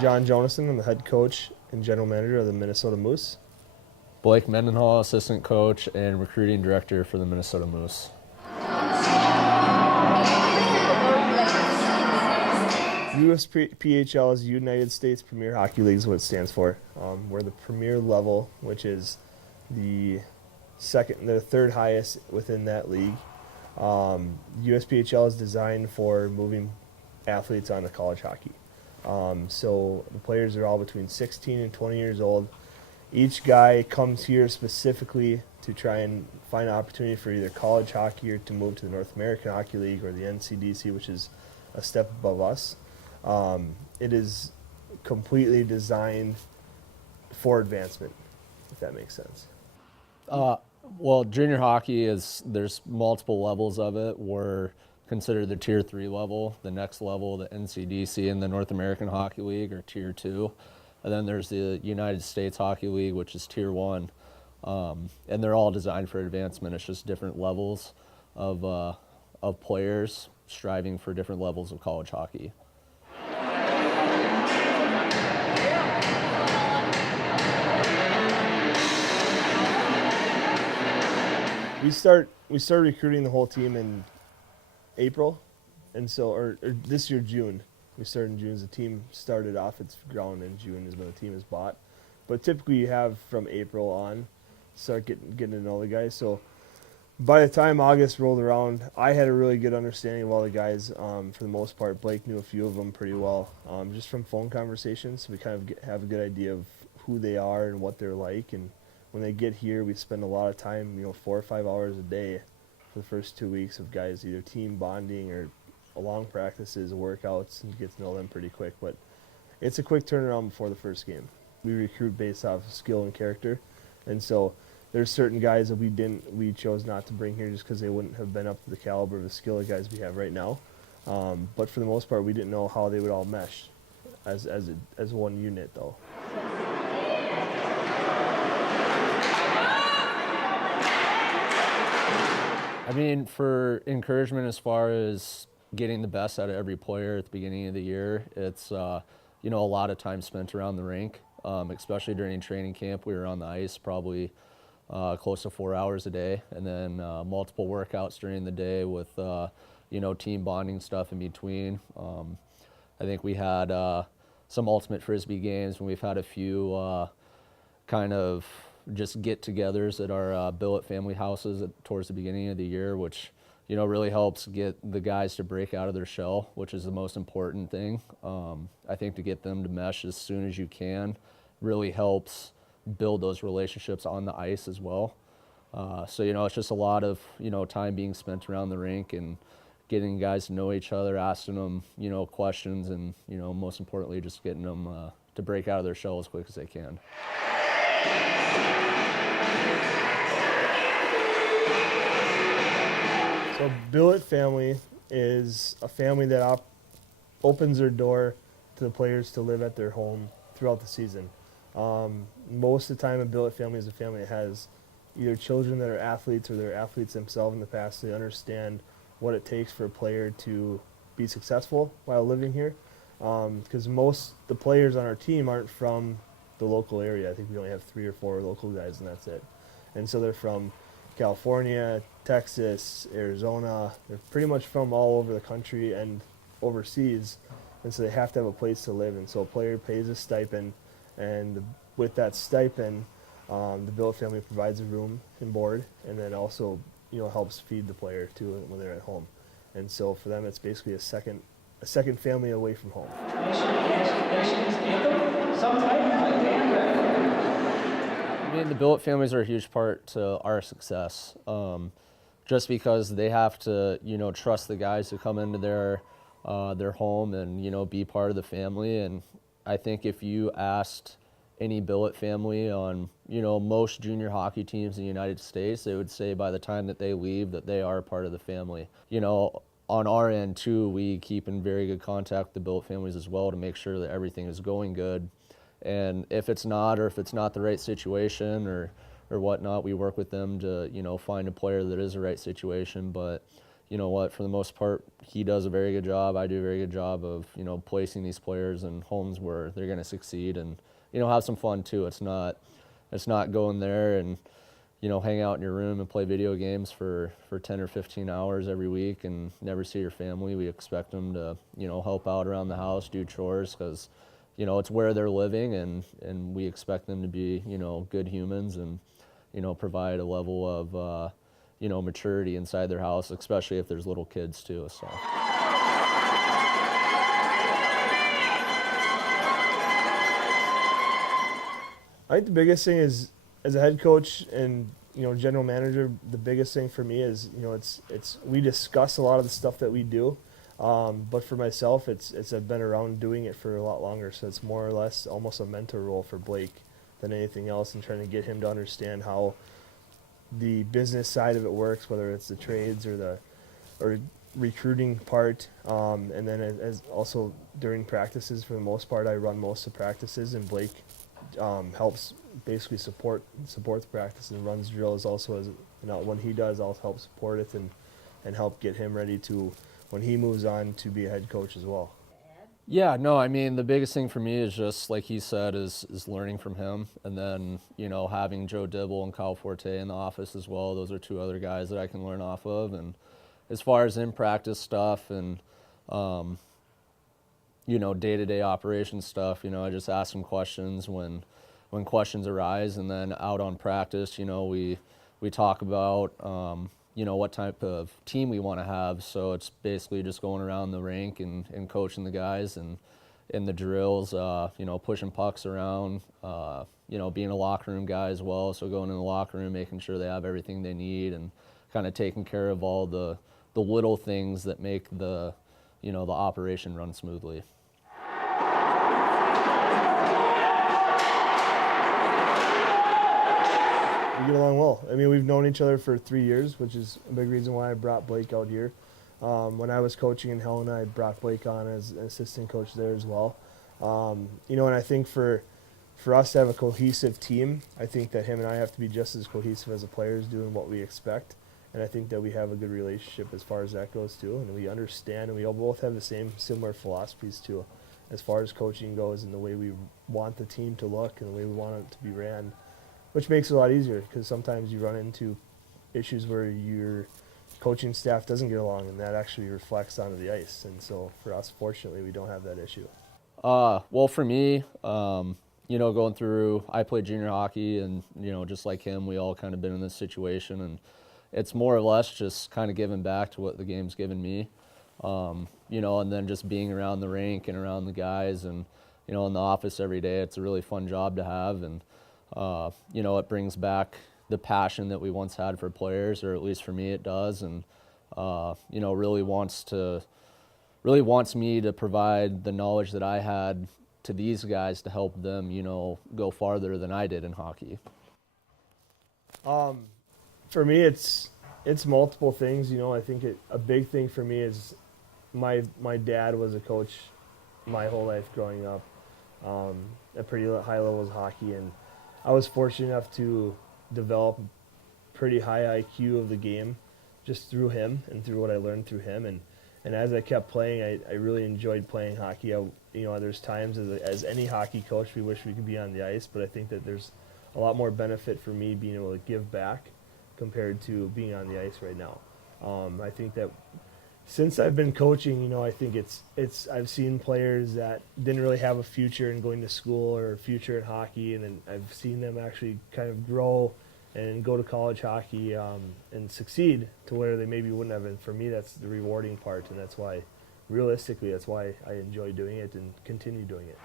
John Jonason. I'm the head coach and general manager of the Minnesota Moose. Blake Mendenhall, assistant coach and recruiting director for the Minnesota Moose. USPHL is United States Premier Hockey League is what it stands for. We're the premier level, which is the third highest within that league. USPHL is designed for moving athletes onto college hockey. So the players are all between 16 and 20 years old. Each guy comes here specifically to try and find an opportunity for either college hockey or to move to the North American Hockey League or the NCDC, which is a step above us. It is completely designed for advancement, if that makes sense. Well, junior hockey there's multiple levels of it. We're considered the Tier 3 level. The next level, the NCDC and the North American Hockey League, are Tier 2. And then there's the United States Hockey League, which is Tier 1. And they're all designed for advancement. It's just different levels of players striving for different levels of college hockey. We started recruiting the whole team in April, and so or this year June. We started in June as the team started off its ground in June is when the team is bought. But typically you have from April on start getting to know the guys. So by the time August rolled around, I had a really good understanding of all the guys. For the most part, Blake knew a few of them pretty well, just from phone conversations. We kind of have a good idea of who they are and what they're like. And when they get here, we spend a lot of time, 4 or 5 hours a day for the first 2 weeks of guys either team bonding or long practices, workouts, and get to know them pretty quick. But it's a quick turnaround before the first game. We recruit based off of skill and character, and so there's certain guys that we chose not to bring here just because they wouldn't have been up to the caliber of the skill of guys we have right now. But for the most part, we didn't know how they would all mesh as one unit, though. I mean, for encouragement as far as getting the best out of every player at the beginning of the year, it's a lot of time spent around the rink, especially during training camp. We were on the ice probably close to 4 hours a day, and then multiple workouts during the day with team bonding stuff in between. I think we had some ultimate frisbee games, and we've had a few kind of just get-togethers at our billet family houses towards the beginning of the year, which really helps get the guys to break out of their shell, which is the most important thing. I think to get them to mesh as soon as you can really helps build those relationships on the ice as well. So it's just a lot of time being spent around the rink and getting guys to know each other, asking them questions, and most importantly just getting them to break out of their shell as quick as they can. So Billet Family is a family that opens their door to the players to live at their home throughout the season. Most of the time, a Billet family is a family that has either children that are athletes or they're athletes themselves in the past. So they understand what it takes for a player to be successful while living here. Because the players on our team aren't from the local area. I think we only have 3 or 4 local guys, and that's it. And so they're from California, Texas, Arizona. They're pretty much from all over the country and overseas, and so they have to have a place to live. And so a player pays a stipend, and with that stipend, the Billet family provides a room and board, and then also helps feed the player too when they're at home. And so for them, it's basically a second family away from home. I mean, the Billet families are a huge part to our success, just because they have to, trust the guys to come into their home and, be part of the family. And I think if you asked any Billet family on, most junior hockey teams in the United States, they would say by the time that they leave that they are part of the family. On our end, too, we keep in very good contact with the Billet families as well to make sure that everything is going good. And if it's not, or if it's not the right situation or whatnot, we work with them to, find a player that is the right situation. But, you know what, for the most part, he does a very good job. I do a very good job of, you know, placing these players in homes where they're going to succeed and, you know, have some fun too. It's not going there and, you know, hang out in your room and play video games for 10 or 15 hours every week and never see your family. We expect them to, you know, help out around the house, do chores, because, you know, it's where they're living, and we expect them to be, you know, good humans and, you know, provide a level of, you know, maturity inside their house, especially if there's little kids too. So. I think the biggest thing is, as a head coach and general manager, the biggest thing for me is it's we discuss a lot of the stuff that we do, but for myself, it's I've been around doing it for a lot longer, so it's more or less almost a mentor role for Blake than anything else, and trying to get him to understand how the business side of it works, whether it's the trades or recruiting part, and then as also during practices, for the most part, I run most of the practices, and Blake helps basically support the practice and runs drills also. As when he does, I'll help support it and help get him ready to when he moves on to be a head coach as well. Yeah, no, I mean, the biggest thing for me is just, like he said, is learning from him. And then, having Joe Dibble and Kyle Forte in the office as well. Those are two other guys that I can learn off of. And as far as in-practice stuff and, day-to-day operation stuff, I just ask them questions when questions arise. And then out on practice, we talk about, what type of team we want to have. So it's basically just going around the rink and coaching the guys and in the drills, pushing pucks around, being a locker room guy as well. So going in the locker room, making sure they have everything they need and kind of taking care of all the little things that make the operation run smoothly. We get along well. I mean, we've known each other for 3 years, which is a big reason why I brought Blake out here. When I was coaching in Helena, I brought Blake on as an assistant coach there as well. And I think for us to have a cohesive team, I think that him and I have to be just as cohesive as the players, doing what we expect. And I think that we have a good relationship as far as that goes too. And we understand, and we all both have the similar philosophies too, as far as coaching goes and the way we want the team to look and the way we want it to be ran. Which makes it a lot easier, because sometimes you run into issues where your coaching staff doesn't get along, and that actually reflects onto the ice. And so for us, fortunately, we don't have that issue. Well, for me, going through, I played junior hockey, and, just like him, we all kind of been in this situation. And it's more or less just kind of giving back to what the game's given me, and then just being around the rink and around the guys and, in the office every day. It's a really fun job to have. And it brings back the passion that we once had for players, or at least for me it does, and really wants me to provide the knowledge that I had to these guys to help them, go farther than I did in hockey. For me, it's multiple things. I think a big thing for me is my dad was a coach my whole life growing up, at pretty high levels of hockey, and I was fortunate enough to develop a pretty high IQ of the game just through him and through what I learned through him. And as I kept playing, I really enjoyed playing hockey. There's times as any hockey coach, we wish we could be on the ice, but I think that there's a lot more benefit for me being able to give back compared to being on the ice right now. I think that since I've been coaching, I think I've seen players that didn't really have a future in going to school or a future in hockey, and then I've seen them actually kind of grow and go to college hockey and succeed to where they maybe wouldn't have. And for me, that's the rewarding part, and that's why, realistically, that's why I enjoy doing it and continue doing it.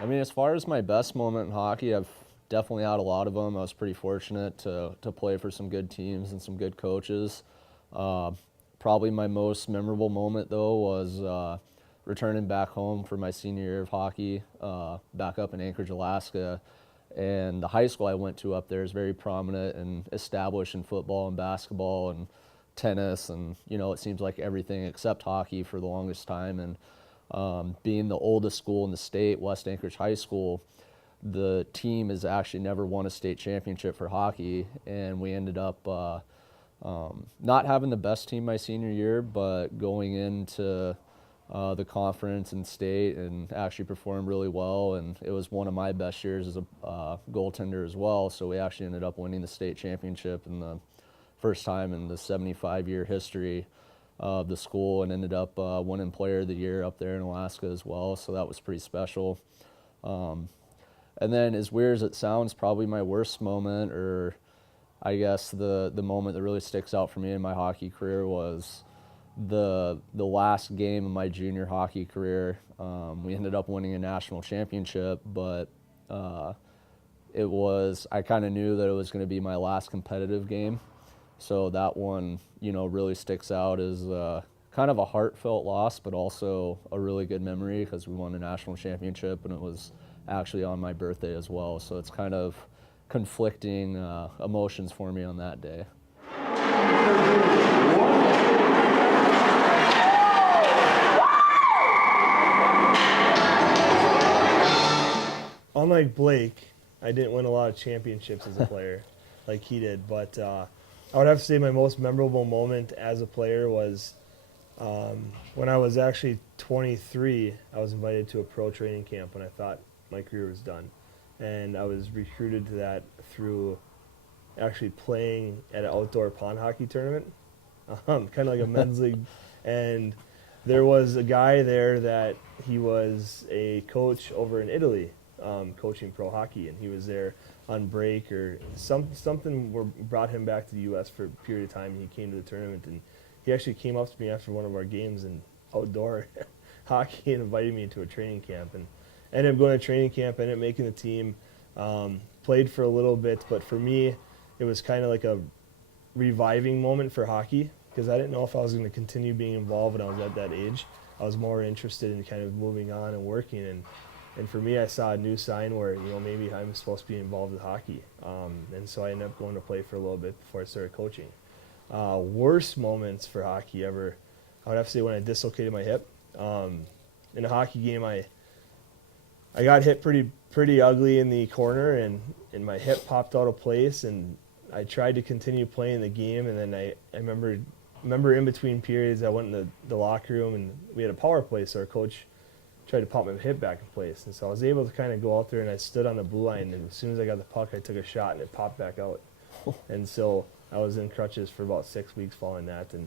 I mean, as far as my best moment in hockey, I've definitely had a lot of them. I was pretty fortunate to play for some good teams and some good coaches. Probably my most memorable moment, though, was returning back home for my senior year of hockey, back up in Anchorage, Alaska. And the high school I went to up there is very prominent and established in football and basketball and tennis, and it seems like everything except hockey for the longest time. And being the oldest school in the state, West Anchorage High School, the team has actually never won a state championship for hockey, and we ended up not having the best team my senior year, but going into the conference and state and actually performed really well, and it was one of my best years as a goaltender as well, so we actually ended up winning the state championship in the first time in the 75-year history of the school, and ended up winning player of the year up there in Alaska as well, so that was pretty special. And then, as weird as it sounds, probably my worst moment, or I guess the moment that really sticks out for me in my hockey career, was the last game of my junior hockey career. We ended up winning a national championship, but I kind of knew that it was going to be my last competitive game. So that one, really sticks out as kind of a heartfelt loss, but also a really good memory because we won a national championship, and it was actually on my birthday as well. So it's kind of conflicting emotions for me on that day. Unlike Blake, I didn't win a lot of championships as a player like he did, but I would have to say my most memorable moment as a player was when I was actually 23. I was invited to a pro training camp when I thought my career was done, and I was recruited to that through actually playing at an outdoor pond hockey tournament, kind of like a men's league, and there was a guy there that he was a coach over in Italy, coaching pro hockey, and he was there on break or something brought him back to the U.S. for a period of time, and he came to the tournament, and he actually came up to me after one of our games in outdoor hockey and invited me to a training camp, and ended up going to training camp, ended up making the team, played for a little bit, but for me, it was kind of like a reviving moment for hockey, because I didn't know if I was going to continue being involved when I was at that age. I was more interested in kind of moving on and working, and for me, I saw a new sign where, maybe I'm supposed to be involved with hockey. And so I ended up going to play for a little bit before I started coaching. Worst moments for hockey ever, I would have to say when I dislocated my hip. In a hockey game, I got hit pretty ugly in the corner, and my hip popped out of place, and I tried to continue playing the game, and then I remember in between periods I went in the locker room, and we had a power play, so our coach tried to pop my hip back in place, and so I was able to kind of go out there, and I stood on the blue line, and as soon as I got the puck, I took a shot, and it popped back out. And so I was in crutches for about 6 weeks following that, and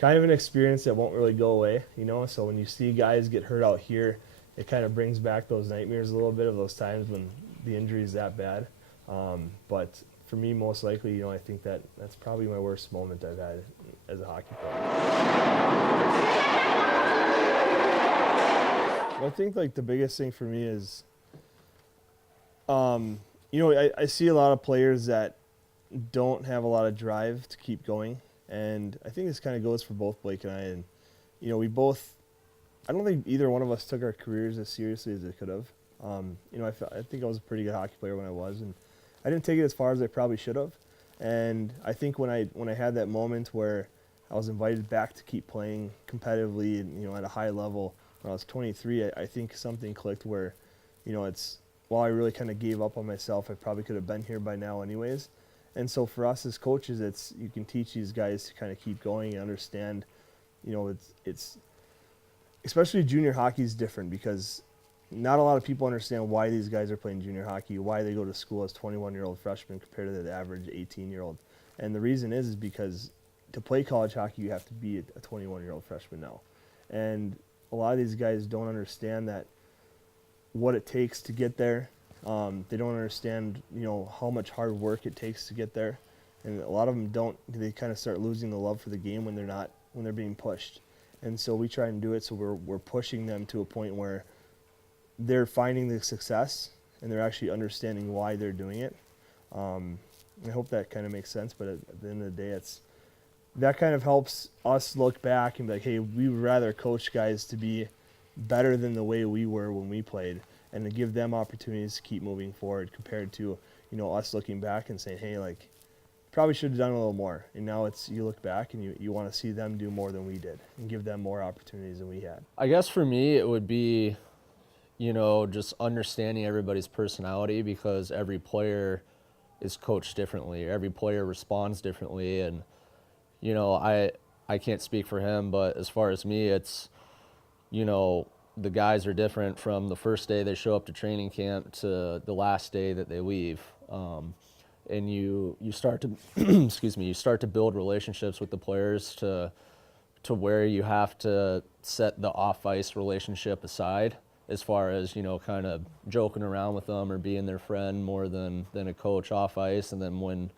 kind of an experience that won't really go away, so when you see guys get hurt out here, it kind of brings back those nightmares a little bit of those times when the injury is that bad. But for me, most likely, I think that's probably my worst moment I've had as a hockey player. I think the biggest thing for me is, I see a lot of players that don't have a lot of drive to keep going, and I think this kind of goes for both Blake and I. And we both, I don't think either one of us took our careers as seriously as they could have. I think I was a pretty good hockey player when I was, and I didn't take it as far as I probably should have. And I think when I had that moment where I was invited back to keep playing competitively and at a high level when I was 23, I think something clicked where, while I really kind of gave up on myself, I probably could have been here by now anyways. And so for us as coaches, you can teach these guys to kind of keep going and understand, it's especially junior hockey is different because not a lot of people understand why these guys are playing junior hockey, why they go to school as 21-year-old freshmen compared to the average 18-year-old. And the reason is because to play college hockey, you have to be a 21-year-old freshman now. And a lot of these guys don't understand that what it takes to get there. They don't understand, how much hard work it takes to get there. And a lot of them don't. They kind of start losing the love for the game when they're being pushed. And so we try and do it so we're pushing them to a point where they're finding the success and they're actually understanding why they're doing it. I hope that kind of makes sense, but at the end of the day, that kind of helps us look back and be like, hey, we would rather coach guys to be better than the way we were when we played and to give them opportunities to keep moving forward compared to, us looking back and saying, hey, probably should have done a little more. And now you look back and you want to see them do more than we did and give them more opportunities than we had. I guess for me, it would be, just understanding everybody's personality, because every player is coached differently. Every player responds differently. And, I can't speak for him, but as far as me, it's, the guys are different from the first day they show up to training camp to the last day that they leave. And you start to, excuse me, you start to build relationships with the players to where you have to set the off-ice relationship aside, as far as, kind of joking around with them or being their friend more than a coach off ice. And then when,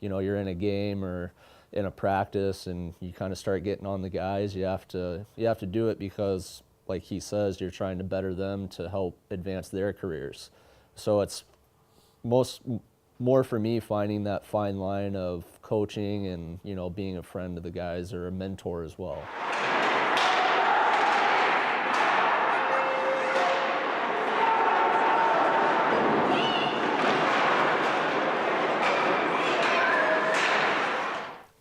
you're in a game or in a practice and you kind of start getting on the guys, you have to do it because, like he says, you're trying to better them to help advance their careers. So it's more for me finding that fine line of coaching and, being a friend to the guys or a mentor as well.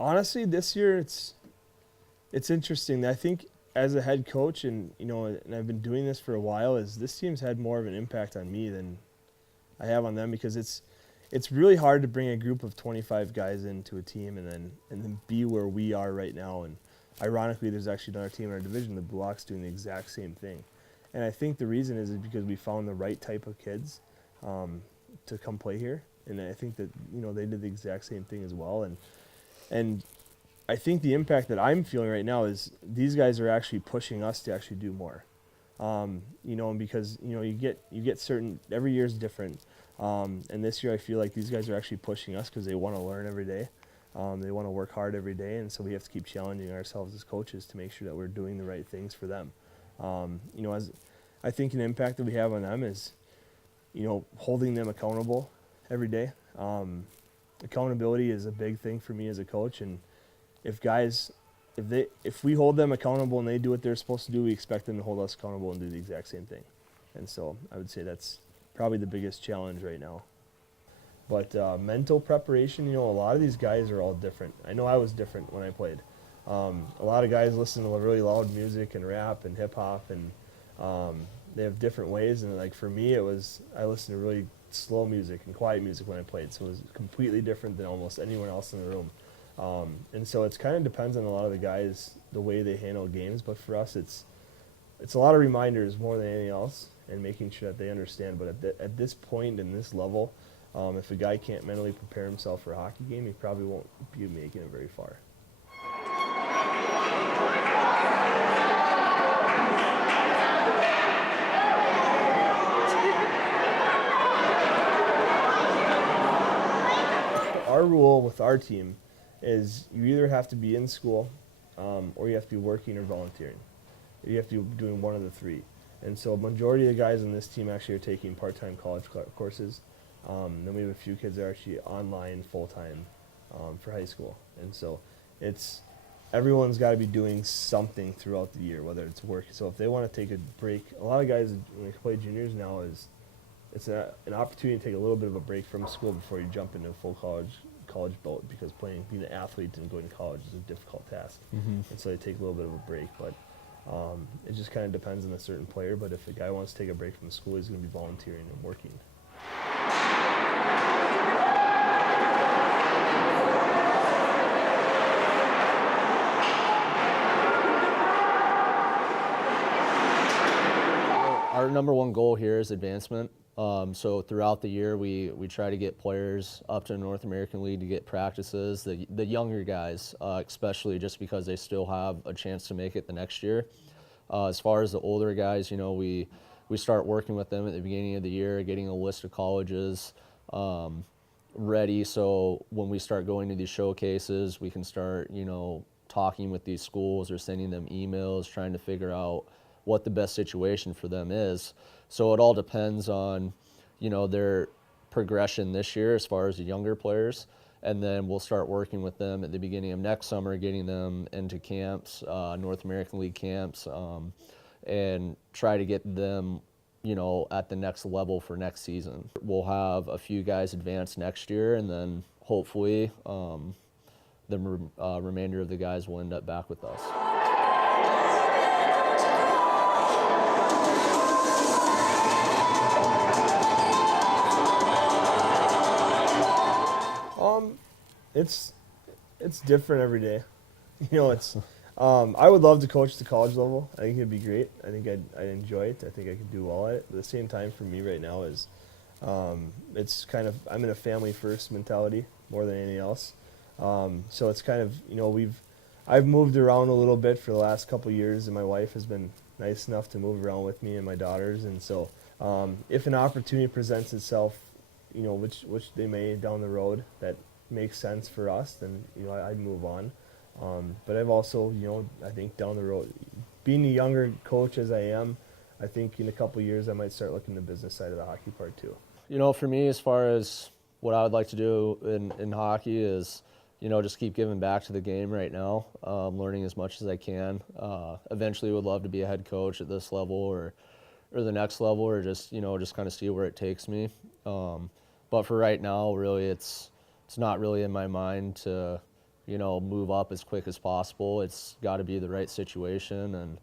Honestly, this year it's interesting. I think as a head coach, and and I've been doing this for a while, is this team's had more of an impact on me than I have on them, because it's really hard to bring a group of 25 guys into a team and then be where we are right now. And ironically, there's actually another team in our division, the Blue Hawks, doing the exact same thing. And I think the reason is because we found the right type of kids to come play here. And I think that they did the exact same thing as well. And I think the impact that I'm feeling right now is these guys are actually pushing us to actually do more. And because you get certain, every year is different. And this year I feel like these guys are actually pushing us because they want to learn every day. They want to work hard every day, and so we have to keep challenging ourselves as coaches to make sure that we're doing the right things for them. As I think an impact that we have on them is, holding them accountable every day. Accountability is a big thing for me as a coach, and if we hold them accountable and they do what they're supposed to do, we expect them to hold us accountable and do the exact same thing. And so I would say that's probably the biggest challenge right now. But mental preparation, a lot of these guys are all different. I know I was different when I played. A lot of guys listen to really loud music and rap and hip hop, and they have different ways. And like for me, I listened to really slow music and quiet music when I played, so it was completely different than almost anyone else in the room. And so it kind of depends on a lot of the guys, the way they handle games. But for us, it's a lot of reminders more than anything else, and making sure that they understand. But at this point in this level, if a guy can't mentally prepare himself for a hockey game, he probably won't be making it very far. Our rule with our team is you either have to be in school or you have to be working or volunteering. You have to be doing one of the three. And so a majority of the guys on this team actually are taking part-time college courses. Then we have a few kids that are actually online full-time for high school. And so everyone's got to be doing something throughout the year, whether it's work. So if they want to take a break, a lot of guys when they play juniors now it's an opportunity to take a little bit of a break from school before you jump into a full college boat, because being an athlete and going to college is a difficult task. Mm-hmm. And so they take a little bit of a break. But it just kind of depends on a certain player. But if a guy wants to take a break from school, he's going to be volunteering and working. Our number one goal here is advancement. So throughout the year, we try to get players up to the North American League to get practices, the younger guys, especially just because they still have a chance to make it the next year. As far as the older guys, we start working with them at the beginning of the year, getting a list of colleges ready. So when we start going to these showcases, we can start, talking with these schools or sending them emails, trying to figure out what the best situation for them is. So it all depends on, their progression this year as far as the younger players. And then we'll start working with them at the beginning of next summer, getting them into camps, North American League camps, and try to get them, at the next level for next season. We'll have a few guys advance next year, and then hopefully the remainder of the guys will end up back with us. It's different every day. It's I would love to coach the college level. I think it'd be great. I think I'd enjoy it. I think I could do well at it. But at the same time, for me right now is it's kind of I'm in a family first mentality more than anything else. So it's kind of I've moved around a little bit for the last couple of years, and my wife has been nice enough to move around with me and my daughters. And so if an opportunity presents itself, which they may down the road that makes sense for us, then I'd move on. But I've also I think down the road, being a younger coach as I am, I think in a couple of years I might start looking at the business side of the hockey part too. For me, as far as what I would like to do in hockey is, just keep giving back to the game right now, learning as much as I can. Eventually would love to be a head coach at this level or the next level, or just kind of see where it takes me. But for right now, really, it's not really in my mind to, move up as quick as possible. It's got to be the right situation, and,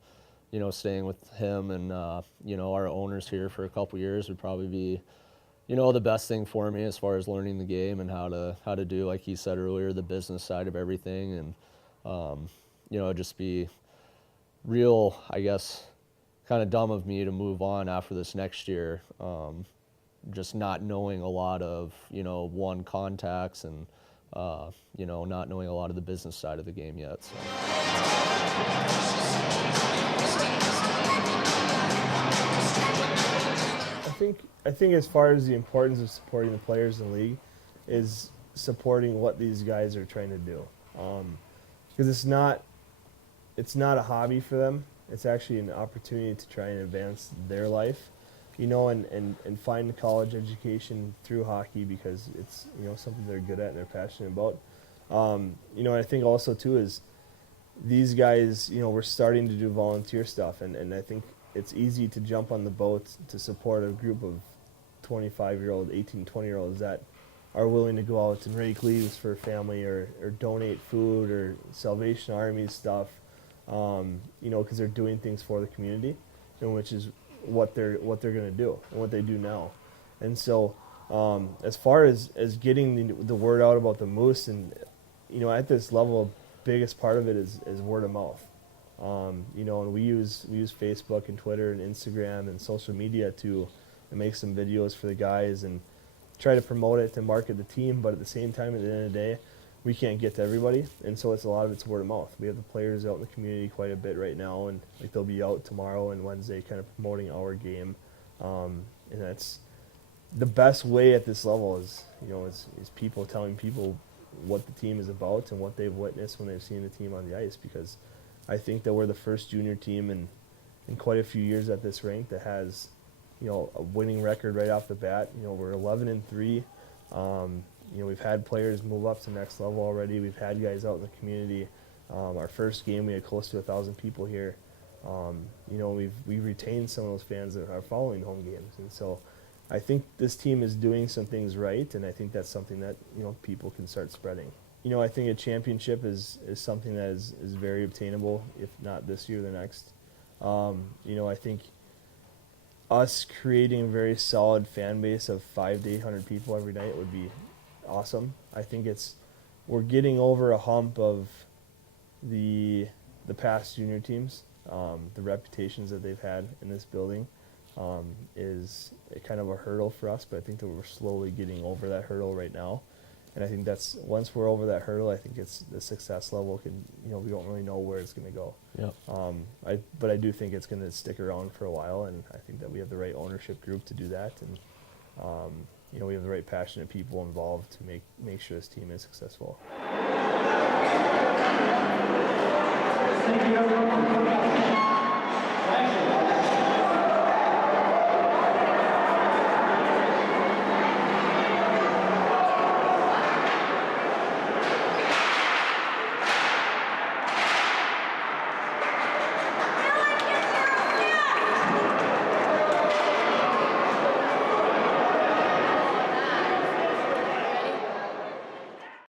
staying with him and, our owners here for a couple years would probably be, the best thing for me as far as learning the game and how to do, like he said earlier, the business side of everything, and, just be real, I guess, kind of dumb of me to move on after this next year, just not knowing a lot of, contacts and, not knowing a lot of the business side of the game yet. So. I think as far as the importance of supporting the players in the league is supporting what these guys are trying to do, because it's not a hobby for them. It's actually an opportunity to try and advance their life, and find a college education through hockey because it's something they're good at and they're passionate about. I think also too is these guys, we're starting to do volunteer stuff, and I think it's easy to jump on the boat to support a group of 25-year-old, 18, 20-year-olds that are willing to go out and rake leaves for family or donate food or Salvation Army stuff, because they're doing things for the community, and which is what they're going to do and what they do now. And so as far as getting the word out about the Moose, and at this level, biggest part of it is word of mouth. And we use Facebook and Twitter and Instagram and social media to make some videos for the guys and try to promote it to market the team. But at the same time, at the end of the day, we can't get to everybody, and so a lot of it's word of mouth. We have the players out in the community quite a bit right now, and they'll be out tomorrow and Wednesday, kind of promoting our game. And that's the best way at this level is people telling people what the team is about and what they've witnessed when they've seen the team on the ice, because I think that we're the first junior team in quite a few years at this rank that has, a winning record right off the bat. We're 11-3. We've had players move up to the next level already. We've had guys out in the community. Our first game, we had close to 1,000 people here. We've retained some of those fans that are following home games, and so I think this team is doing some things right, and I think that's something that people can start spreading. I think a championship is something that is very obtainable, if not this year, the next. I think us creating a very solid fan base of 500 to 800 people every night would be awesome. I think we're getting over a hump of the past junior teams. The reputations that they've had in this building is kind of a hurdle for us, but I think that we're slowly getting over that hurdle right now. And I think that's once we're over that hurdle, I think it's the success level can we don't really know where it's going to go. Yeah. But I do think it's going to stick around for a while, and I think that we have the right ownership group to do that, and we have the right passionate people involved to make sure this team is successful. Thank you, everyone.